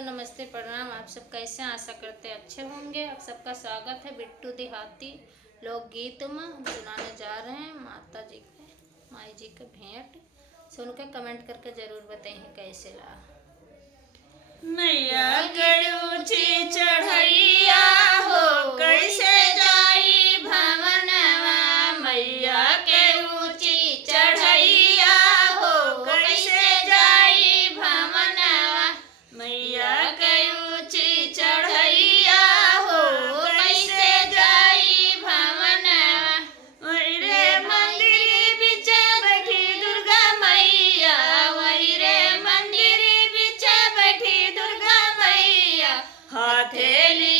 नमस्ते, प्रणाम। आप सब कैसे हैं? आशा करते हैं अच्छे होंगे। आप सबका स्वागत है बिट्टू देहाती लोकगीत में। सुनाने जा रहे हैं माता जी के माई जी के भेंट। सुन के कमेंट करके जरूर बताइए कैसे लगा। मैया के ऊंची चढ़ैया हो कैसे जाई भवनवा। मैया के ऊंची चढ़ैया हो कैसे जाई भवनवा। मैया के ऊंची चढ़ैया हो कैसे जाई भवनवा। वही रे मंदिर बिच बैठी दुर्गा मैया। वही रे मंदिर बिच बैठी दुर्गा मैया। हथेली